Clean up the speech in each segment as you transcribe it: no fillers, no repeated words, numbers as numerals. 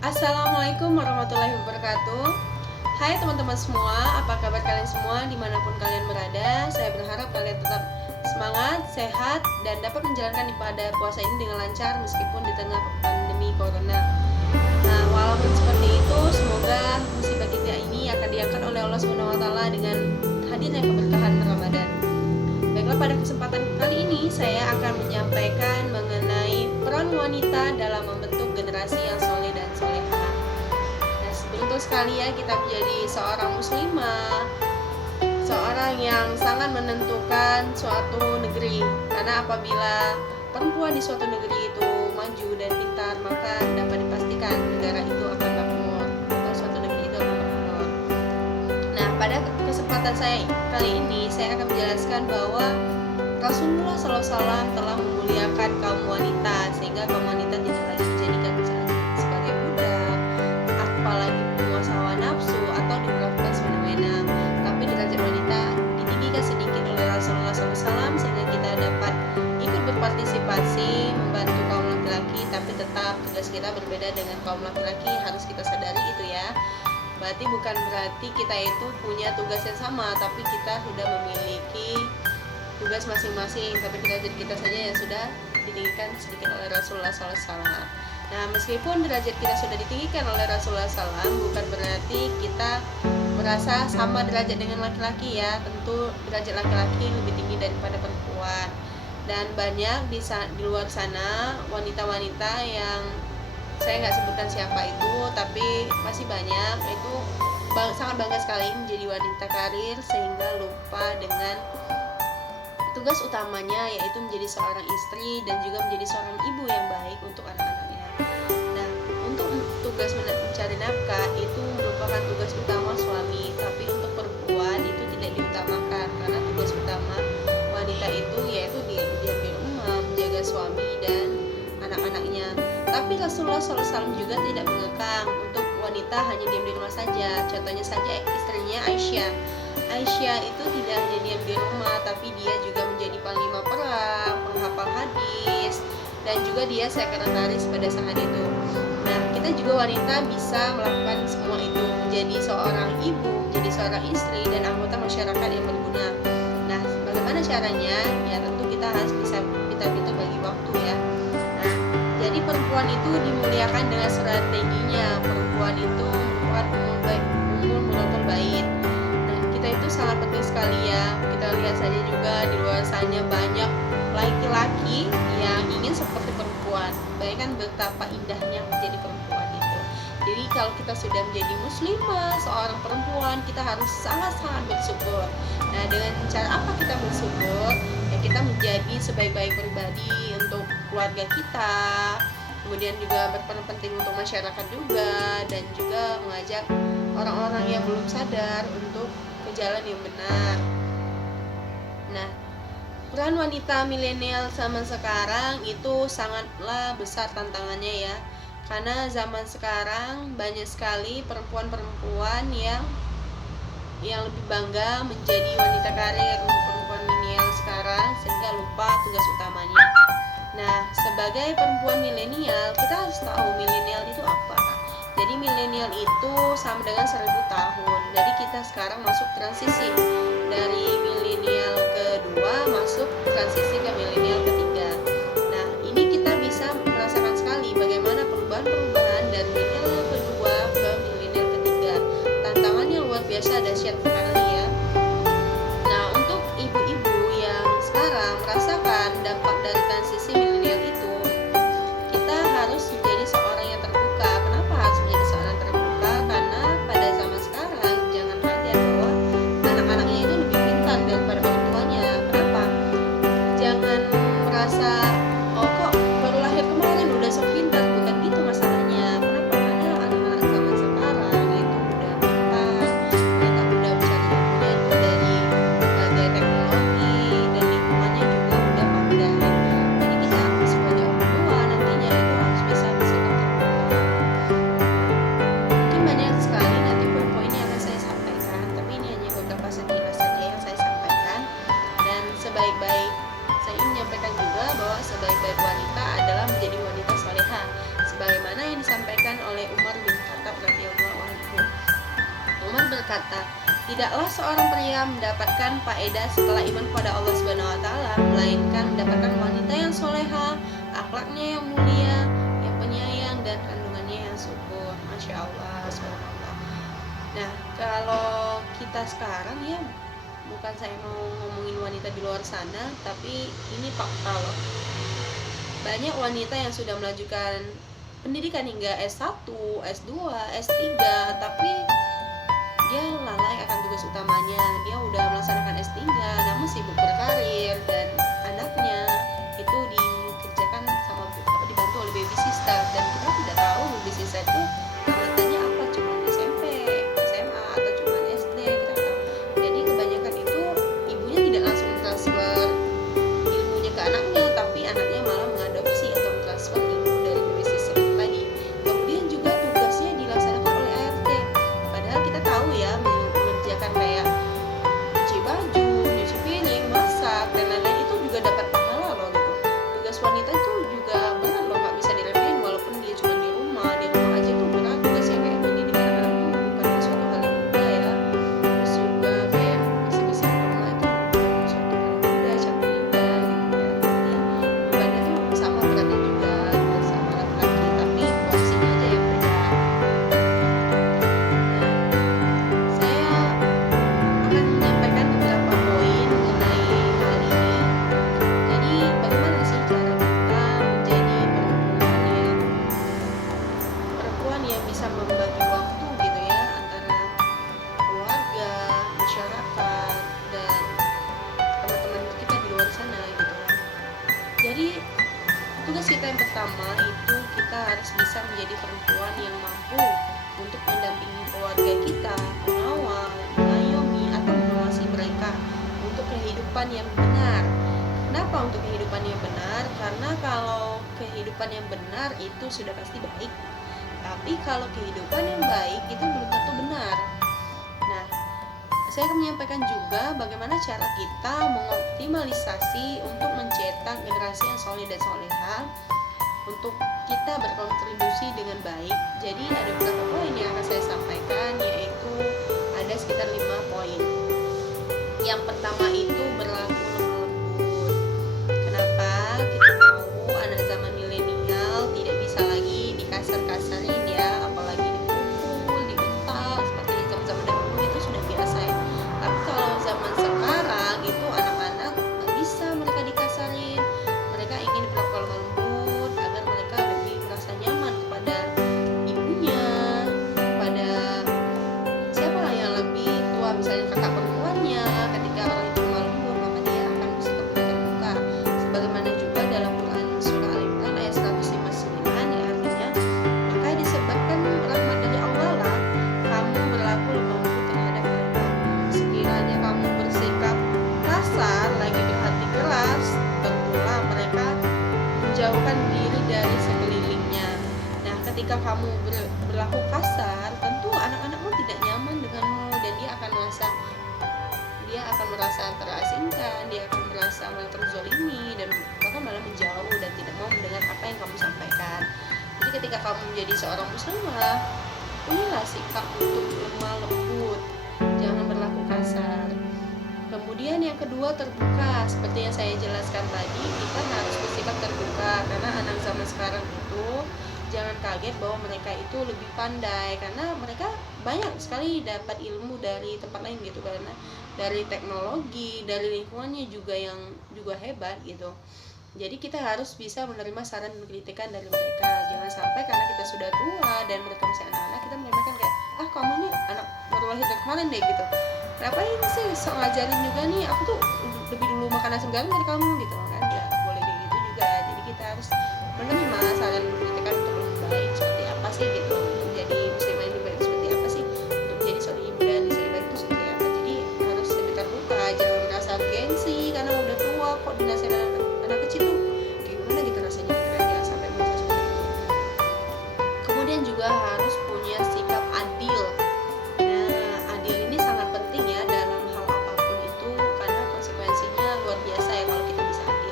Assalamualaikum warahmatullahi wabarakatuh. Hai teman-teman semua, apa kabar kalian semua dimanapun kalian berada? Saya berharap kalian tetap semangat, sehat, dan dapat menjalankan ibadah puasa ini dengan lancar meskipun di tengah pandemi corona. Nah, walaupun seperti itu, semoga musibah kita ini akan diangkat oleh Allah SWT dengan hadirnya keberkahan Ramadan. Baiklah, pada kesempatan kali ini saya akan menyampaikan mengenai peran wanita dalam membentuk generasi yang soleh dan soleha. Nah, beruntung sekali ya kita menjadi seorang muslimah, seorang yang sangat menentukan suatu negeri. Karena apabila perempuan di suatu negeri itu maju dan pintar, maka dapat dipastikan negara itu akan makmur atau suatu negeri itu akan makmur. Nah, pada kesempatan saya kali ini saya akan menjelaskan bahwa Rasulullah SAW telah memuliakan kaum wanita sehingga kaum wanita tidak lagi dijadikan sebagai budak, apalagi penguasa hawa nafsu atau diperlakukan semena-mena. Tapi derajat wanita ditinggikan sedikit oleh Rasulullah SAW sehingga kita dapat ikut berpartisipasi membantu kaum laki-laki. Tapi tetap tugas kita berbeda dengan kaum laki-laki, harus kita sadari itu ya. Berarti bukan berarti kita itu punya tugas yang sama, tapi kita sudah memiliki tugas masing-masing, tapi derajat kita saja yang sudah ditinggikan sedikit oleh Rasulullah SAW. Nah, meskipun derajat kita sudah ditinggikan oleh Rasulullah SAW, bukan berarti kita merasa sama derajat dengan laki-laki ya. Tentu derajat laki-laki lebih tinggi daripada perempuan. Dan banyak di luar sana wanita-wanita yang saya nggak sebutkan siapa itu, tapi masih banyak itu sangat bangga sekali menjadi wanita karir sehingga lupa dengan tugas utamanya, yaitu menjadi seorang istri dan juga menjadi seorang ibu yang baik untuk anak-anaknya. Nah, untuk tugas mencari nafkah itu merupakan tugas utama suami, tapi untuk perempuan itu tidak diutamakan karena tugas utama wanita itu yaitu diam di rumah, menjaga suami dan anak-anaknya. Tapi Rasulullah SAW juga tidak mengekang untuk wanita hanya diam di rumah saja. Contohnya saja istrinya Aisyah. Aisyah itu tidak hanya diam di rumah, tapi dia juga menjadi panglima perang, penghafal hadis, dan juga dia sekretaris pada saat itu. Nah, kita juga wanita bisa melakukan semua itu, menjadi seorang ibu, menjadi seorang istri, dan anggota masyarakat yang berguna. Nah, bagaimana caranya? Ya tentu kita harus bisa pintar-pintar bagi waktu ya. Nah, jadi perempuan itu dimuliakan dengan strateginya. Perempuan itu merupakan umur muratul bait. Kita itu sangat penting sekali ya. Kita lihat saja juga di luar sana banyak laki-laki yang ingin seperti perempuan. Bayangkan betapa indahnya menjadi perempuan itu. Jadi kalau kita sudah menjadi muslimah, seorang perempuan, kita harus sangat-sangat bersyukur. Nah, dengan cara apa kita bersyukur? Ya, kita menjadi sebaik-baik pribadi untuk keluarga kita, kemudian juga berperan penting untuk masyarakat juga, dan juga mengajak orang-orang yang belum sadar untuk ke jalan yang benar. Nah, peran wanita milenial zaman sekarang itu sangatlah besar tantangannya ya. Karena zaman sekarang banyak sekali perempuan-perempuan yang lebih bangga menjadi wanita karir untuk perempuan milenial sekarang sehingga lupa tugas utamanya. Nah, sebagai perempuan milenial, kita harus tahu milenial itu apa. Jadi milenial itu sama dengan 1000 tahun. Jadi kita sekarang masuk transisi dari milenial kedua masuk transisi ke milenial ketiga. Nah, ini kita bisa merasakan sekali bagaimana perubahan-perubahan dari milenial kedua ke milenial ketiga. Tantangannya luar biasa dahsyat sekali ya. Nah, untuk ibu-ibu yang sekarang merasakan dampak dari transisi milenial itu, kita harus menjadi seorang yang terbuka. Kenapa harus menjadi seorang terbuka? Karena pada zaman sekarang jangan kaget bahwa anak-anaknya itu lebih pintar daripada orang tuanya. Kenapa? Jangan merasa oh kok baru lahir kemarin udah sok pintar, bukan gitu masalahnya. Kenapa? Karena anak-anak zaman sekarang itu udah pintar, mereka udah mencari berkata, tidaklah seorang pria mendapatkan faedah setelah iman kepada Allah Subhanahu wa taala melainkan mendapatkan wanita yang soleha, akhlaknya yang mulia, yang penyayang dan kandungannya yang subur. Masya Allah, subhanallah. Nah, kalau kita sekarang ya, bukan saya mau ngomongin wanita di luar sana, tapi ini fakta loh. Banyak wanita yang sudah melanjutkan pendidikan hingga S1, S2, S3, tapi dia lalai akan tugas utamanya. Dia udah melaksanakan S3 namun sibuk berkarir, dan anaknya itu dikerjakan sama dibantu oleh baby sister, dan kita tidak tahu baby sister itu tamatannya apa, cuma SMP, SMA atau cuma SD, kita nggak tahu. Jadi kebanyakan itu ibunya tidak langsung transfer ilmunya ke anaknya, tapi anaknya malah mengadopsi atau transfer ilmu dari baby sister tadi. Kemudian juga tugasnya dilaksanakan oleh ART, padahal kita tahu ya, mengerjakan kayak cuci baju, nyuci piring, masak dan lain-lain itu juga dapat pahala loh gitu. Tugas wanita itu juga berat loh, nggak bisa diremehin, walaupun dia cuma di rumah aja tuh berat tugasnya. Kayak mendidik anak-anak tuh bukan suatu hal yang mudah ya. Terus juga kayak bersih-bersih rumah itu bukan suatu hal yang mudah, capek juga gitu ya. Kemudian bebannya tuh sama beratnya juga gitu, sama laki-laki, tapi porsinya aja yang beda. Saya akan menyampaikan beberapa poin mengenai hal ini. Jadi bagaimana sih cara kita menjadi perempuan yang bisa membagi waktu gitu ya, antara keluarga, masyarakat, dan teman-teman kita di luar sana gitu kan. Jadi tugas kita yang pertama itu kita harus bisa menjadi perempuan yang mampu untuk mendampingi keluarga kita, mengawal, mengayomi, atau mengawasi mereka untuk kehidupan yang benar. Kenapa untuk kehidupan yang benar? Karena kalau kehidupan yang benar itu sudah pasti baik, tapi kalau kehidupan yang baik itu belum tentu benar. Nah, saya akan menyampaikan juga bagaimana cara kita mengoptimalisasi untuk mencetak generasi yang soleh dan soleha, untuk kita berkontribusi dengan baik. Jadi ada beberapa poin yang akan saya sampaikan, yaitu ada sekitar 5 poin. Yang pertama itu berlaku lemah lembut. Kenapa? Kita tahu anak zaman milenial tidak bisa lagi dikasar-kasarin ya, apalagi dipukul, dibentak seperti zaman-zaman dahulu itu sudah biasa ya. Tapi kalau zaman sekarang itu anak-anak nggak bisa mereka dikasarin. Mereka ingin diperlakukan lemah lembut agar mereka lebih merasa nyaman kepada ibunya, kepada siapa yang lebih tua, misalnya kakak perempuannya. Ketika orang itu lemah lembut, maka dia akan bersikap lebih terbuka. Sebagaimana juga dalam Quran surah Al-Imran ayat 159 yang artinya, maka disebabkan rahmat dari Allah lah kamu berlaku lemah lembut terhadap mereka. Sekiranya kamu bersikap kasar, lagi berhati keras, tentulah mereka menjauhkan diri dari sekelilingnya. Nah, ketika kamu berlaku kasar, tentu anak-anakmu tidak nyaman denganmu, dan dia akan merasa terasingkan, dia akan merasa malah terzolimi, dan bahkan malah menjauh dan tidak mau mendengar apa yang kamu sampaikan. Jadi ketika kamu menjadi seorang muslimah, punyailah sikap untuk lemah lembut, jangan berlaku kasar. Kemudian yang kedua, terbuka. Seperti yang saya jelaskan tadi, kita harus bersikap terbuka, karena anak zaman sekarang itu jangan kaget bahwa mereka itu lebih pandai, karena mereka banyak sekali dapat ilmu dari tempat lain gitu, karena dari teknologi, dari lingkungannya juga yang juga hebat gitu. Jadi kita harus bisa menerima saran dan kritikan dari mereka. Jangan sampai karena kita sudah tua dan mereka masih anak-anak, kita meremehkan kayak, kamu nih anak baru lahir dari kemarin deh gitu, ngapain sih sok ngajarin juga nih, aku tuh lebih dulu makan asam garam dari kamu gitu kan. Nggak boleh kayak gitu juga. Jadi kita harus menerima saran dan kritikan untuk lebih baik seperti apa sih gitu, untuk jadi muslimah yang lebih baik seperti apa sih, untuk menjadi seorang ibu dan istri baik itu seperti apa. Jadi harus lebih terbuka, jangan merasa gengsi karena udah tua kok dinasihatin anak kecil tuh kayak gimana gitu rasanya gitu kan. Jangan sampai merasa seperti itu. Kemudian juga harus punya sikap adil. Nah, adil ini sangat penting ya dalam hal apapun itu, karena konsekuensinya luar biasa ya kalau kita bisa adil.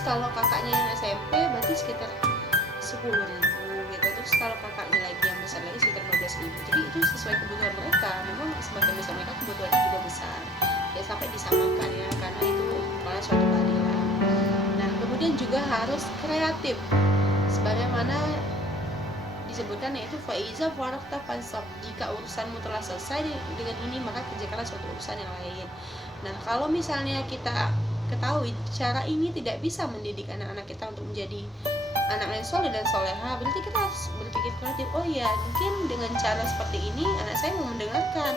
Terus kalau kakaknya yang SMP berarti sekitar 10.000 gitu. Terus kalau kakaknya lagi yang besar lagi sekitar 15.000. Jadi itu sesuai kebutuhan mereka. Memang semakin besar mereka kebutuhannya juga besar. Ya sampai disamakan ya, karena itu bukanlah suatu keadilan. Nah, kemudian juga harus kreatif. Sebagaimana disebutkan yaitu faiza farakta fansab, jika urusanmu telah selesai dengan ini maka kerjakanlah suatu urusan yang lain. Nah, kalau misalnya kita ketahui cara ini tidak bisa mendidik anak-anak kita untuk menjadi anak yang soleh dan soleha, berarti kita harus berpikir kreatif. Oh ya, mungkin dengan cara seperti ini anak saya mau mendengarkan.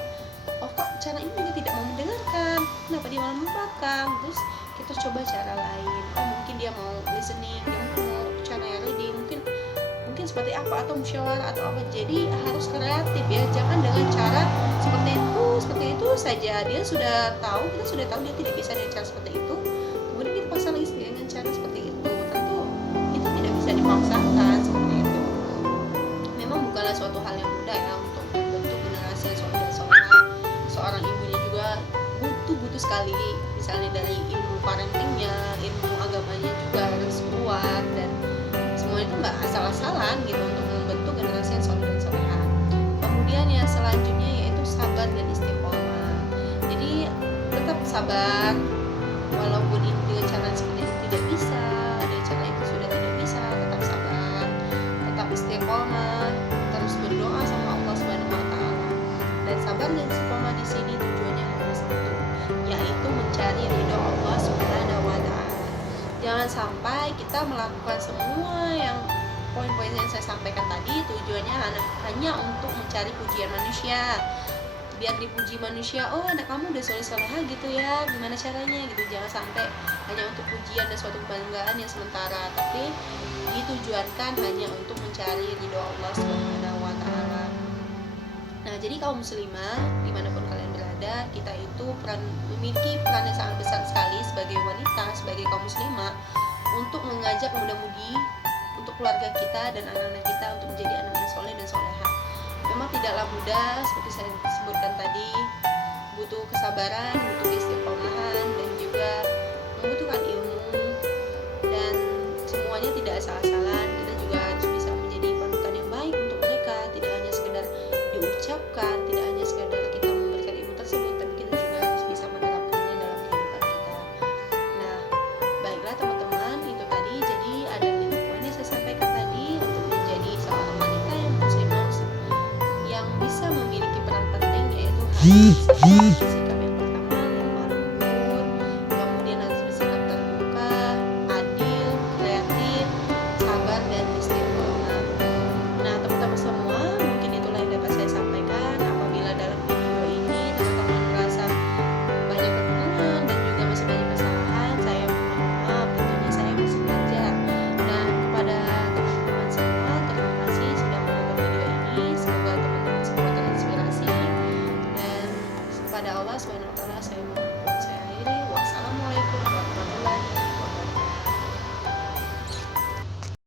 Oh kok cara ini juga tidak mau mendengarkan, kenapa dia malah membangkang? Terus kita coba cara lain. Oh mungkin dia mau listening, dia mungkin mau cara reading, mungkin seperti apa, atau musyawarah atau apa. Jadi harus kreatif ya, jangan dengan cara seperti itu saja. Dia sudah tahu, kita sudah tahu dia tidak bisa dengan cara seperti itu, kemudian kita paksa lagi dengan cara seperti itu. Tentu itu tidak bisa dipaksakan seperti itu. Memang bukanlah suatu hal yang mudah ya untuk membentuk generasi yang soleh dan soleha. Seorang ibunya juga butuh sekali, misalnya dari ilmu parentingnya, ilmu agamanya juga harus kuat, dan semua itu nggak asal-asalan gitu untuk membentuk generasi yang soleh dan soleha. Kemudian yang selanjutnya yaitu sabar dan istiqomah. Jadi tetap sabar walaupun dengan cara seperti itu tidak bisa, dengan cara itu sudah tidak bisa, tetap sabar, tetap istiqomah, terus berdoa sama Allah Subhanahu wa taala. Dan sabar dan istiqomah di sini tujuannya hanya satu, yaitu mencari ridho Allah Subhanahu wa taala. Jangan sampai kita melakukan semua yang poin-poin yang saya sampaikan tadi tujuannya hanya untuk mencari pujian manusia, biar dipuji manusia. Oh anak kamu udah soleh-soleha gitu ya, gimana caranya gitu. Jangan sampai hanya untuk pujian dan suatu kebanggaan yang sementara, tapi ditujuankan hanya untuk mencari ridho Allah Subhanahu wa taala. Nah, jadi kaum muslimah dimanapun kalian berada, kita itu memiliki peran yang sangat besar sekali sebagai wanita, sebagai kaum muslimah, untuk mengajak muda-mudi, untuk keluarga kita dan anak-anak kita untuk menjadi anak yang soleh dan soleha. Memang tidaklah mudah, seperti saya sebutkan tadi, butuh kesabaran, butuh istiqomahan, dan juga membutuhkan ilmu, dan semuanya tidak asal-asalan. Kita juga harus bisa menjadi panutan yang baik untuk mereka, tidak hanya sekedar diucapkan, tidak hanya sekadar kita memberikan ilmu tersebut, tapi kita juga harus bisa menerapkannya dalam kehidupan kita. Nah, baiklah teman-teman, itu tadi. Jadi ada 5 poin yang saya sampaikan tadi untuk menjadi seorang wanita yang muslimah yang bisa memiliki peran penting, yaitu harus